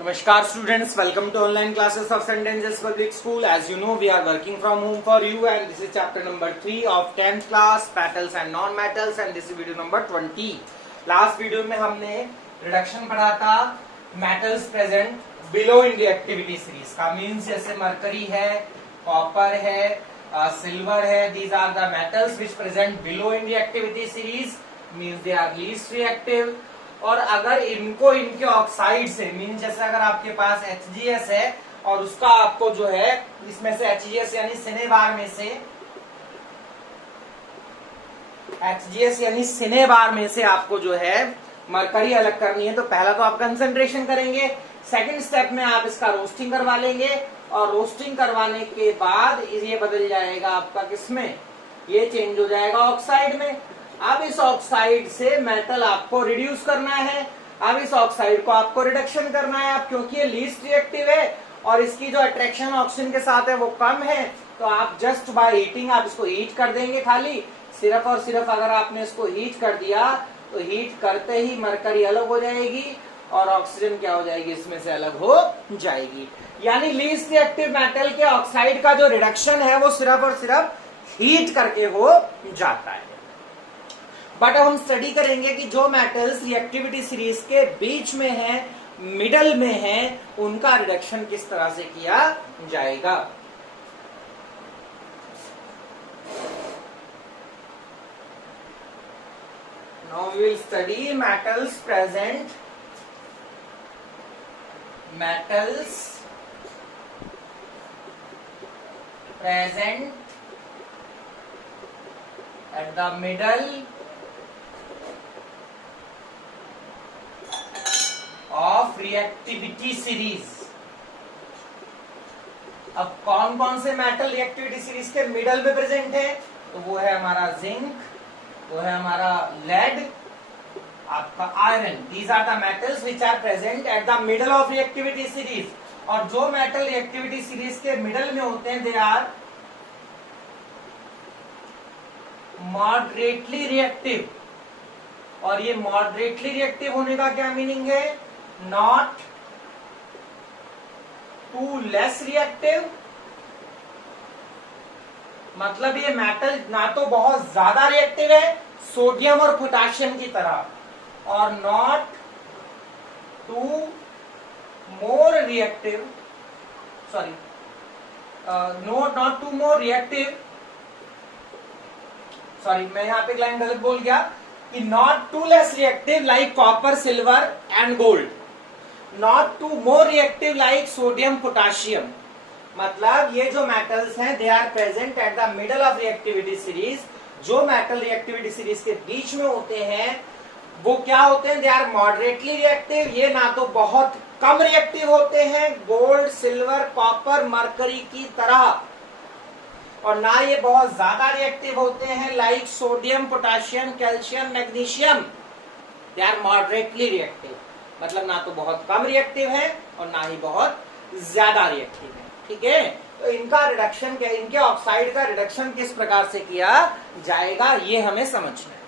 Namaskar students, welcome to online classes of St. Angeles Public School. As you know, we are working from home for you and this is chapter number 3 of 10th class, metals and non-metals and this is video number 20. Last video में हमने reduction पढ़ा था metals present below in reactivity series का means जैसे mercury है, copper है, silver है, these are the metals which present below in reactivity series means they are least reactive. और अगर इनको इनके ऑक्साइड से मीन जैसे अगर आपके पास HgS है और उसका आपको जो है इसमें से HgS यानी सिनेबार में से HgS यानी सिनेबार में से आपको जो है मरकरी अलग करनी है तो पहला तो आप कंसंट्रेशन करेंगे, सेकंड स्टेप में आप इसका रोस्टिंग करवा लेंगे और रोस्टिंग करवाने के बाद ये बदल जाएगा आपका किसमें, ये चेंज हो जाएगा ऑक्साइड में। अब इस ऑक्साइड से मेटल आपको रिड्यूस करना है, अब इस ऑक्साइड को आपको रिडक्शन करना है आप क्योंकि ये लीस्ट रिएक्टिव है और इसकी जो अट्रैक्शन ऑक्सीजन के साथ है वो कम है तो आप जस्ट बाय हीटिंग आप इसको हीट कर देंगे। खाली सिर्फ और सिर्फ अगर आपने इसको हीट कर दिया तो हीट करते ही मरकरी अलग हो जाएगी और ऑक्सीजन क्या हो जाएगी, इसमें से अलग हो जाएगी। यानी लीस्ट रिएक्टिव मेटल के ऑक्साइड का जो रिडक्शन है वो सिर्फ और सिर्फ हीट करके हो जाता है। बट अब हम स्टडी करेंगे कि जो मेटल्स रिएक्टिविटी सीरीज के बीच में है, मिडल में है, उनका रिडक्शन किस तरह से किया जाएगा। Now we will study metals present at the middle of reactivity series। अब कौन कौन से मेटल रिएक्टिविटी सीरीज के मिडल में प्रेजेंट है तो वो है हमारा जिंक, वो है हमारा लेड, आपका iron. These are the metals which are present at the middle of reactivity series. और जो मेटल रिएक्टिविटी सीरीज के मिडल में होते हैं दे आर मॉडरेटली रिएक्टिव। और ये मॉडरेटली रिएक्टिव होने का क्या मीनिंग है, नॉट टू लेस रिएक्टिव, मतलब ये मेटल ना तो बहुत ज्यादा रिएक्टिव है सोडियम और पोटाशियम की तरह और not too more reactive, sorry not too more reactive, sorry मैं यहां पे लाइन गलत बोल गया कि not too less reactive like copper silver and gold, not too more reactive like sodium potassium. मतलब ये जो मेटल्स हैं they are present at the middle of reactivity series. जो मेटल रिएक्टिविटी सीरीज के बीच में होते हैं वो क्या होते हैं, दे आर मॉडरेटली रिएक्टिव। ये ना तो बहुत कम रिएक्टिव होते हैं गोल्ड सिल्वर कॉपर मरकरी की तरह और ना ये बहुत ज्यादा रिएक्टिव होते हैं like sodium potassium calcium magnesium. They are moderately reactive, मतलब ना तो बहुत कम रिएक्टिव है और ना ही बहुत ज्यादा रिएक्टिव है। ठीक है, तो इनका रिडक्शन क्या, इनके ऑक्साइड का रिडक्शन किस प्रकार से किया जाएगा ये हमें समझना है।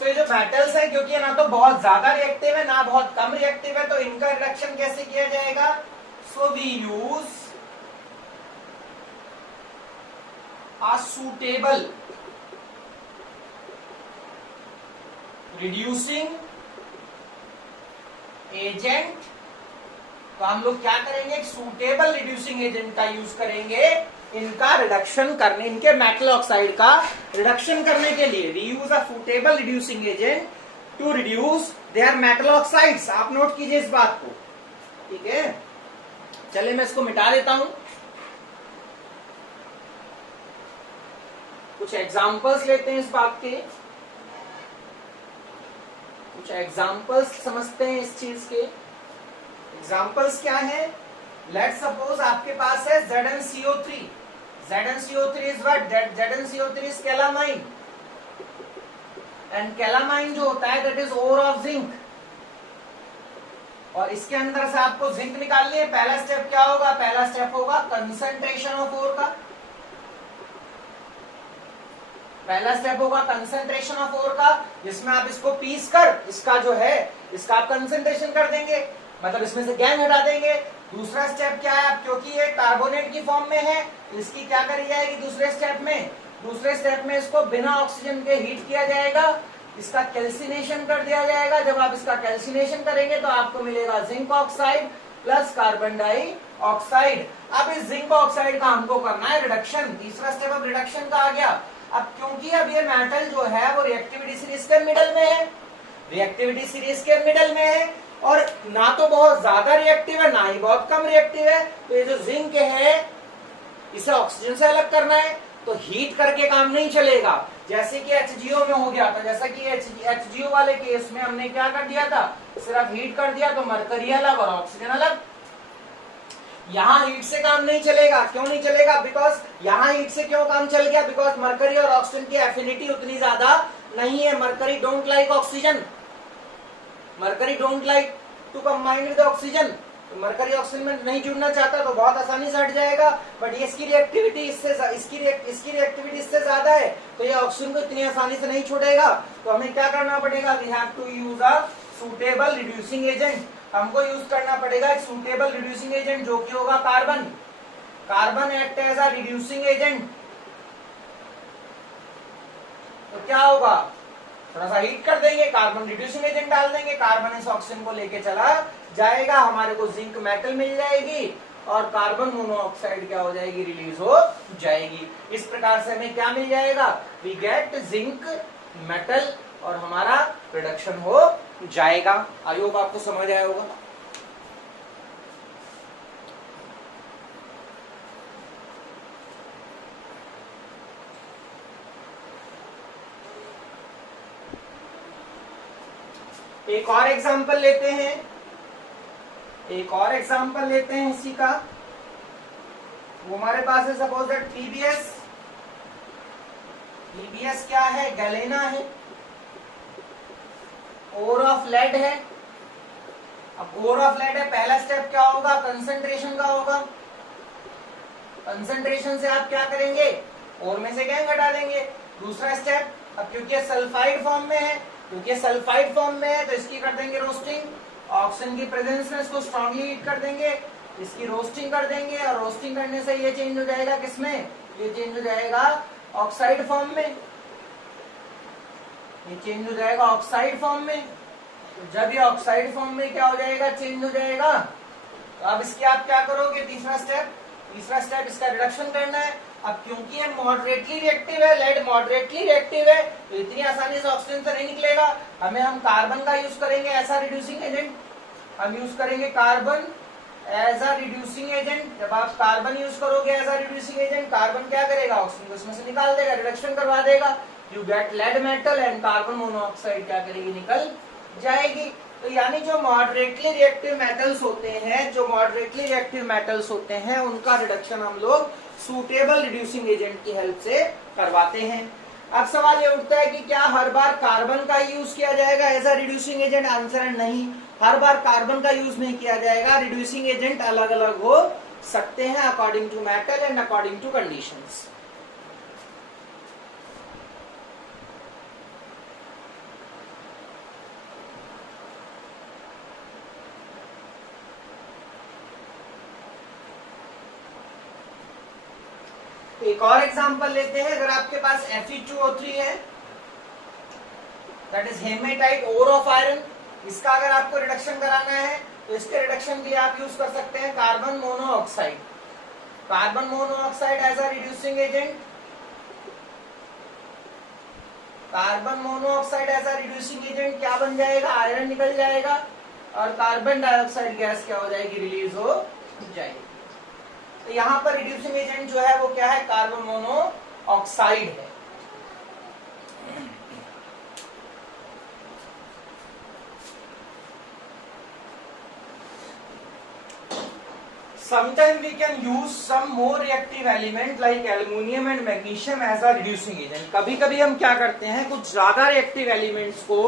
तो ये जो मेटल्स है क्योंकि ना तो बहुत ज्यादा रिएक्टिव है ना बहुत कम रिएक्टिव है तो इनका रिडक्शन कैसे किया जाएगा, so we use a suitable reducing agent. तो हम लोग क्या करेंगे, एक सूटेबल रिड्यूसिंग एजेंट का यूज करेंगे इनका रिडक्शन करने, इनके मेटल ऑक्साइड का रिडक्शन करने के लिए। We use a suitable reducing agent to reduce their metal oxides. आप नोट कीजिए इस बात को, ठीक है। चलिए मैं इसको मिटा देता हूं, कुछ एग्जांपल्स लेते हैं इस बात के, कुछ एग्जांपल्स समझते हैं इस चीज के। एग्जांपल्स क्या है, लेट सपोज आपके पास है ZnCO3। ZnCO3 is what? ZnCO3 is calamine। And calamine जो होता है that is ore of zinc. और इसके अंदर से आपको जिंक निकालनी है। पहला स्टेप क्या होगा? पहला स्टेप होगा कंसंट्रेशन ऑफ ओर का। पहला स्टेप होगा कंसंट्रेशन ऑफ ओर का, जिसमें आप इसको पीस कर इसका जो है इसका आप कंसंट्रेशन कर देंगे, मतलब इसमें से गैंग हटा देंगे। दूसरा स्टेप क्या है? क्योंकि ये कार्बोनेट की फॉर्म में है, इसकी क्या करी जाएगी दूसरे स्टेप में? दूसरे स्टेप में इसको बिना ऑक्सीजन के हीट किया जाएगा, इसका कैल्सिनेशन कर दिया जाएगा। जब आप इसका कैल्सिनेशन करेंगे तो आपको मिलेगा zinc oxide plus carbon dioxide. अब इस जिंक ऑक्साइड का हमको करना है रिडक्शन। तीसरा स्टेप अब रिडक्शन का आ गया। अब क्योंकि अब ये मेटल जो है वो रिएक्टिविटी सीरीज के मिडल में है, रिएक्टिविटी सीरीज के मिडल में है, और ना तो बहुत ज्यादा रिएक्टिव है ना ही बहुत कम रिएक्टिव है, तो ये जो जिंक है इसे ऑक्सीजन से अलग करना है, तो हीट करके काम नहीं चलेगा। जैसे कि HGO में हो गया था, जैसा कि HGO वाले केस में हमने क्या कर दिया था, सिर्फ हीट कर दिया तो मरकरी अलग और ऑक्सीजन अलग। यहाँ हीट से काम नहीं चलेगा। क्यों नहीं चलेगा? बिकॉज यहाँ हीट से क्यों काम चल गया? बिकॉज मरकरी और ऑक्सीजन की एफिनिटी उतनी ज्यादा नहीं है। Mercury don't like oxygen, mercury don't like to combine with oxygen. Mercury oxygen में नहीं जुड़ना चाहता तो बहुत आसानी से हट जाएगा, बट ये इसकी रिएक्टिविटी इसकी रिएक्टिविटी इससे ज्यादा है, तो ये ऑक्सीजन को इतनी आसानी से नहीं छोड़ेगा। तो हमें क्या करना पड़ेगा? We have to use a suitable reducing agent. हमको यूज करना पड़ेगा एक सुटेबल रिड्यूसिंग एजेंट, जो कि होगा carbon. Carbon act as a reducing agent. तो क्या होगा? थोड़ा सा हीट कर देंगे, कार्बन रिड्यूसिंग एजेंट डाल देंगे, कार्बन इस ऑक्सीजन को लेके चला जाएगा, हमारे को जिंक मेटल मिल जाएगी और कार्बन मोनोऑक्साइड क्या हो जाएगी? रिलीज हो जाएगी। इस प्रकार से हमें क्या मिल जाएगा? वी गेट जिंक मेटल और हमारा रिडक्शन हो जाएगा। आई होप आपको समझ आया होगा। एक और एग्जांपल लेते हैं, एक और एग्जांपल लेते हैं इसी का। वो हमारे पास है सपोज दैट PbS। PbS क्या है? गैलेना है, ओर ऑफ लेड है। अब ओर ऑफ लेड है, पहला स्टेप क्या होगा? कंसंट्रेशन का होगा। कंसंट्रेशन से आप क्या करेंगे? ओर में से गैंग हटा देंगे। दूसरा स्टेप, अब क्योंकि ये सल्फाइड फॉर्म में है, क्योंकि सल्फाइड फॉर्म में है तो इसकी कर देंगे रोस्टिंग। ऑक्सीजन की प्रेजेंस में इसको स्ट्रांगली हीट कर देंगे, इसकी रोस्टिंग कर देंगे, और रोस्टिंग करने से ये चेंज हो जाएगा किसमें? ये चेंज हो जाएगा ऑक्साइड फॉर्म में। ये चेंज हो जाएगा ऑक्साइड फॉर्म में। तो जब ये ऑक्साइड फॉर्म में क्या हो जाएगा? चेंज हो जाएगा। तो अब इसकी आप क्या करोगे? तीसरा स्टेप इसका रिडक्शन करना है। अब क्योंकि ये मॉडरेटली रिएक्टिव है, लेड मॉडरेटली रिएक्टिव है, तो इतनी आसानी से ऑक्सीजन से नहीं निकलेगा। हम कार्बन का यूज करेंगे एज अ रिड्यूसिंग एजेंट। हम यूज करेंगे carbon as a reducing agent. जब आप कार्बन यूज करोगे as a reducing agent, carbon क्या करेगा? ऑक्सीजन को इसमें से निकाल देगा, रिडक्शन करवा देगा। You get lead metal and carbon monoxide क्या करेगी? निकल जाएगी। तो यानी जो मॉडरेटली रिएक्टिव मेटल्स होते हैं उनका रिडक्शन हम लोग सूटेबल रिड्यूसिंग एजेंट की हेल्प से करवाते हैं। अब सवाल ये उठता है कि क्या हर बार कार्बन का यूज किया जाएगा as a reducing agent? Answer है नहीं, हर बार कार्बन का यूज नहीं किया जाएगा। रिड्यूसिंग एजेंट अलग अलग हो सकते हैं according to metal and according to conditions. एक और एग्जांपल लेते हैं। अगर आपके पास Fe2O3 है, that is hematite ore of iron, इसका अगर आपको रिडक्शन कराना है तो इसके रिडक्शन के लिए आप यूज कर सकते हैं carbon monoxide. Carbon monoxide as a reducing agent, carbon monoxide as a reducing agent क्या बन जाएगा? आयरन निकल जाएगा और कार्बन डाइऑक्साइड गैस क्या हो जाएगी? रिलीज हो जाएगी। तो यहाँ पर रिड्यूसिंग एजेंट जो है वो क्या है? कार्बन मोनोऑक्साइड है। Sometimes we can use some more reactive element like aluminium and magnesium as a reducing agent. कभी कभी हम क्या करते हैं, कुछ ज्यादा रिएक्टिव एलिमेंट्स को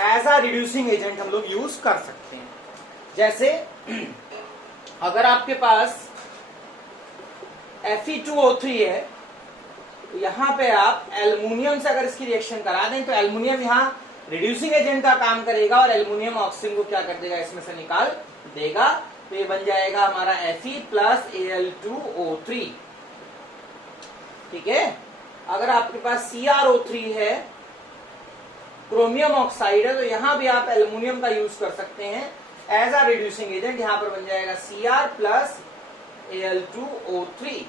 एज अ रिड्यूसिंग एजेंट हम लोग यूज कर सकते हैं। जैसे अगर आपके पास Fe2O3 है, तो यहां पे आप एल्युमिनियम से अगर इसकी रिएक्शन करा दें तो एल्युमिनियम यहाँ रिड्यूसिंग एजेंट का काम करेगा और एल्युमिनियम ऑक्सीजन को क्या कर देगा, इसमें से निकाल देगा। तो ये बन जाएगा हमारा Fe प्लस Al2O3। ठीक है। अगर आपके पास CrO3 है, क्रोमियम ऑक्साइड है, तो यहां भी आप एल्युमिनियम का यूज कर सकते हैं एज अ रिड्यूसिंग एजेंट। यहां पर बन जाएगा Cr प्लस Al2O3।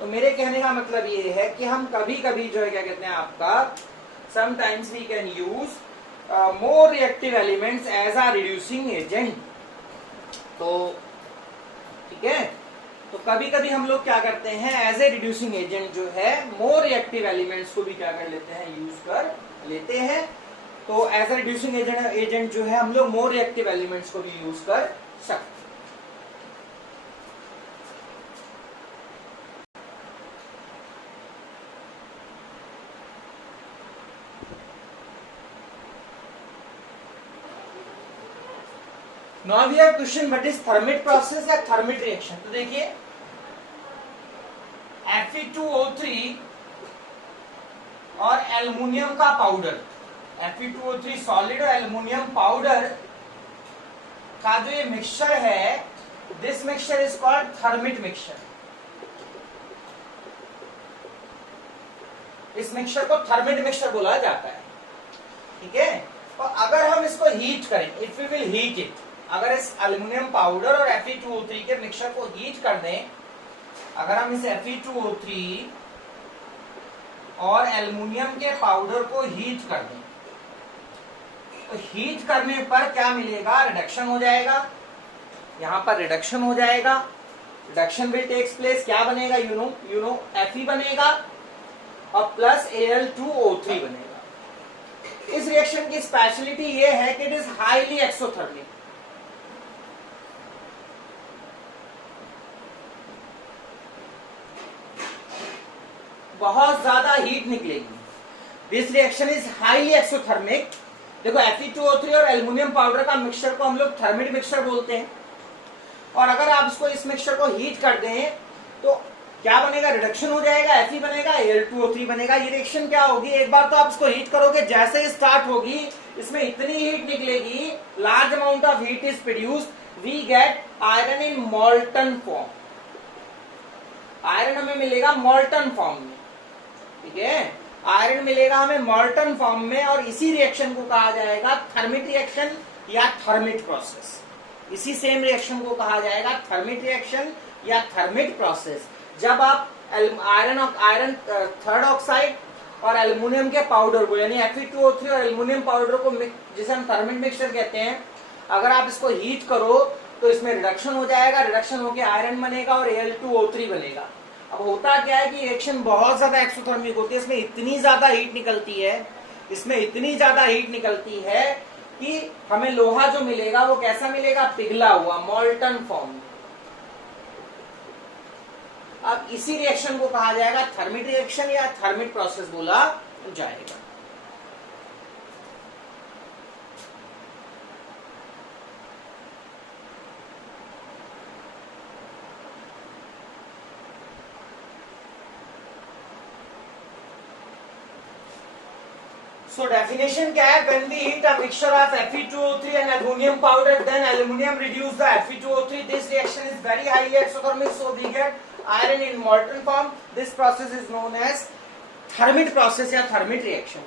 तो मेरे कहने का मतलब ये है कि हम कभी कभी जो है क्या कहते हैं आपका, sometimes we can use more reactive elements as a reducing agent. तो ठीक है, तो कभी कभी हम लोग क्या करते हैं, एज ए रिड्यूसिंग एजेंट जो है मोर रिएक्टिव एलिमेंट्स को भी क्या कर लेते हैं, यूज कर लेते हैं। तो एज ए रिड्यूसिंग एजेंट जो है हम लोग मोर रिएक्टिव एलिमेंट्स को भी यूज कर सकते हैं। Now we have question, what is thermit process या thermit reaction। तो देखिए Fe2O3 और एल्युमिनियम का पाउडर, Fe2O3 सॉलिड और एल्युमिनियम पाउडर का जो ये मिक्सचर है, this mixture is called thermite mixture. इस मिक्सचर को थर्मिट मिक्सचर बोला जाता है। ठीक है। और अगर हम इसको हीट करें, if we will heat it, अगर इस एल्युमिनियम पाउडर और Fe2O3 के मिक्सचर को हीट कर दें, अगर हम इस Fe2O3 और एल्युमिनियम के पाउडर को हीट कर दें, तो हीट करने पर क्या मिलेगा, रिडक्शन हो जाएगा। यहां पर रिडक्शन हो जाएगा, रिडक्शन विल टेक्स प्लेस, क्या बनेगा, यू नो Fe बनेगा और प्लस Al2O3 बनेगा। इस रिएक्शन की स्पेशलिटी ये है कि इट इज हाईली एक्सोथर्मिक। बहुत ज्यादा हीट निकलेगी। This reaction is highly exothermic. देखो Fe2O3 और एल्युमिनियम पाउडर का मिक्सचर को हम लोग थर्मिट मिक्सचर बोलते हैं। और अगर आप इसको इस मिक्सचर को हीट कर दें तो क्या बनेगा, रिडक्शन हो जाएगा, Fe बनेगा, Al2O3 बनेगा। ये रिएक्शन क्या होगी, एक बार तो आप इसको हीट करोगे, जैसे ही स्टार्ट होगी इसमें इतनी हीट निकलेगी, large amount of heat is produced, we get iron in molten form. Iron हमें मिलेगा मॉल्टन फॉर्म में। ठीक है, आयरन मिलेगा हमें मॉल्टन फॉर्म में, और इसी रिएक्शन को कहा जाएगा थर्मिट रिएक्शन या थर्मिट प्रोसेस। इसी सेम रिएक्शन को कहा जाएगा थर्मिट रिएक्शन या थर्मिट प्रोसेस। जब आप आयरन थर्ड ऑक्साइड और एल्युमिनियम के पाउडर को, यानी Fe2O3 और एल्युमिनियम पाउडर को, जिसे हम थर्मिट मिक्सचर कहते हैं, अगर आप इसको हीट करो तो इसमें रिडक्शन हो जाएगा, रिडक्शन होकर आयरन बनेगा और Al2O3 बनेगा। अब होता क्या है कि रिएक्शन बहुत ज्यादा एक्सोथर्मिक होती है, इसमें इतनी ज्यादा हीट निकलती है, कि हमें लोहा जो मिलेगा वो कैसा मिलेगा, पिघला हुआ, मॉल्टन फॉर्म। अब इसी रिएक्शन को कहा जाएगा थर्मिट रिएक्शन या थर्मिट प्रोसेस बोला जाएगा। So definition क्या है, when we heat a mixture of Fe2O3 and aluminum powder, then aluminum reduce the Fe2O3. This reaction is very highly exothermic, so we get iron in molten form. This process is known as thermit process या thermit reaction।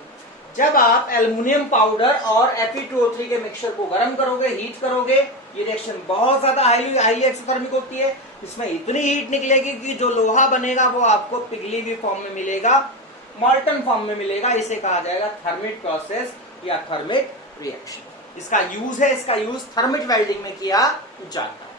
जब आप aluminium powder और Fe2O3 के mixture को गर्म करोगे, heat करोगे, ये रिएक्शन बहुत ज्यादा हाईली एक्सोथर्मिक होती है। इसमें इतनी हीट निकलेगी कि जो लोहा बनेगा वो आपको पिघली हुई फॉर्म में मिलेगा, मॉल्टन फॉर्म में मिलेगा। इसे कहा जाएगा थर्मिट प्रोसेस या थर्मिट रिएक्शन। इसका यूज थर्मिट वेल्डिंग में किया जाता है।